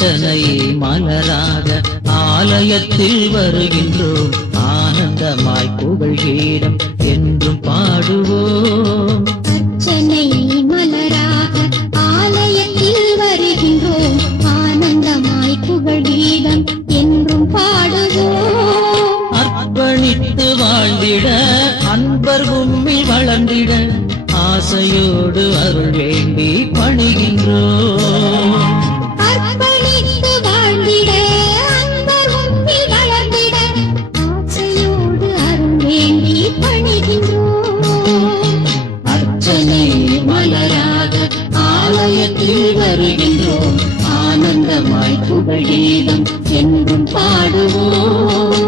அர்ச்சனை மலராக ஆலயத்தில் வருகின்றோம், ஆனந்தமாய் புகழ் கீதம் என்றும் பாடுவோம். அர்ச்சனை மலராக ஆலயத்தில் வருகின்றோம், ஆனந்தமாய் புகழ் கீதம் என்றும் பாடுவோம். அர்ப்பணித்து வாழ்ந்திட அன்பர் உம்மில் வளர்ந்திட ஆசையோடு அருள் வேண்டி பணிகின்றோம். அர்ப்பணித்து வாழ்ந்திட அன்பர் உம்மில் வளர்ந்திட ஆசையோடு அருள் வேண்டி பணிகின்றோம். அர்ச்சனை மலராக ஆலயத்தில் வருகின்றோம், ஆனந்தமாய் புகழ் கீதம் என்றும் பாடுவோம்.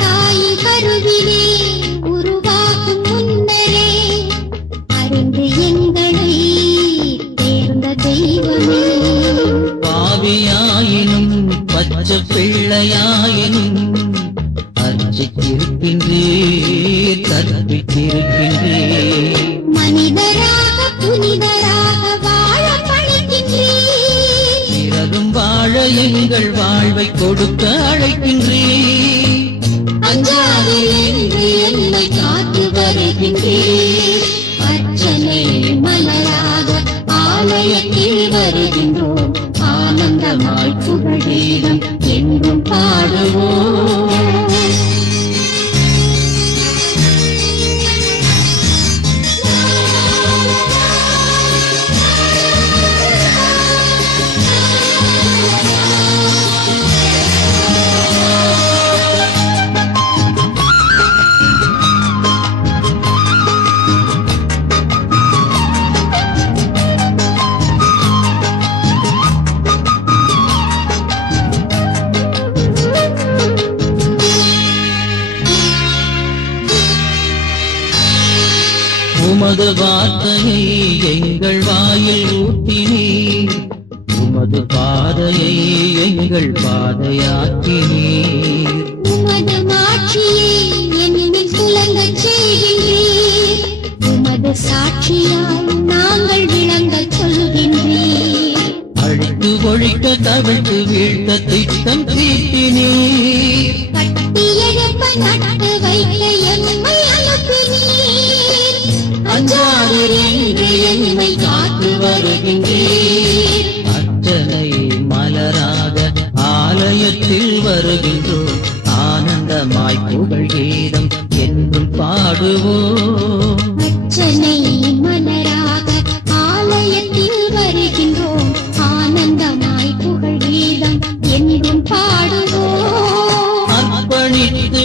தாய் கருவிலே உருவாகும் முன்னரே அறிந்து எங்களை தேர்ந்த தெய்வமே. பாவியாயினும் பச்சை பிள்ளையாயினும் அர்ச்சித்திருக்கின்றீர், கற்பித்திருக்கின்றீர். மனிதராக புனிதராக வாழ பணிக்கின்றீர். பிறரும் வாழ எங்கள் வாழ்வை கொடுக்க அழைக்கின்றீர். அஞ்சாதே என்று என்னை காத்து வருகின்றீர். அர்ச்சனை மலராக ஆலயத்தில் வருகின்றோம், ஆனந்தமாய் புகழ் கீதம் என்றும் பாடுவோம். உமது வார்த்தையை எங்கள் வாயில் ஊட்டினீர், உமது பாதையை எங்கள் பாதையாக்கினீர். உமது மாட்சியை என்னில் துலங்கச் செய்கின்றீர். உமது சாட்சியால் நாங்கள் விளங்கச் சொல்கின்றீர். அழித்து ஒழிக்க கவிழ்த்து வீழ்த்த திட்டம் தீட்டினீர். கட்டி எழுப்ப நட்டு வைக்க எம்மை அனுப்பினீர். அஞ்சாதீர் என்று எம்மை காத்து வருகின்றீர். அர்ச்சனை மலராக ஆலயத்தில் வருகின்றோம், ஆனந்தமாய் புகழ் கீதம் என்றும் பாடுவோம். அர்ச்சனை மலராக ஆலயத்தில் வருகின்றோம், ஆனந்தமாய் புகழ் கீதம் என்றும் பாடுவோம். அர்ப்பணித்து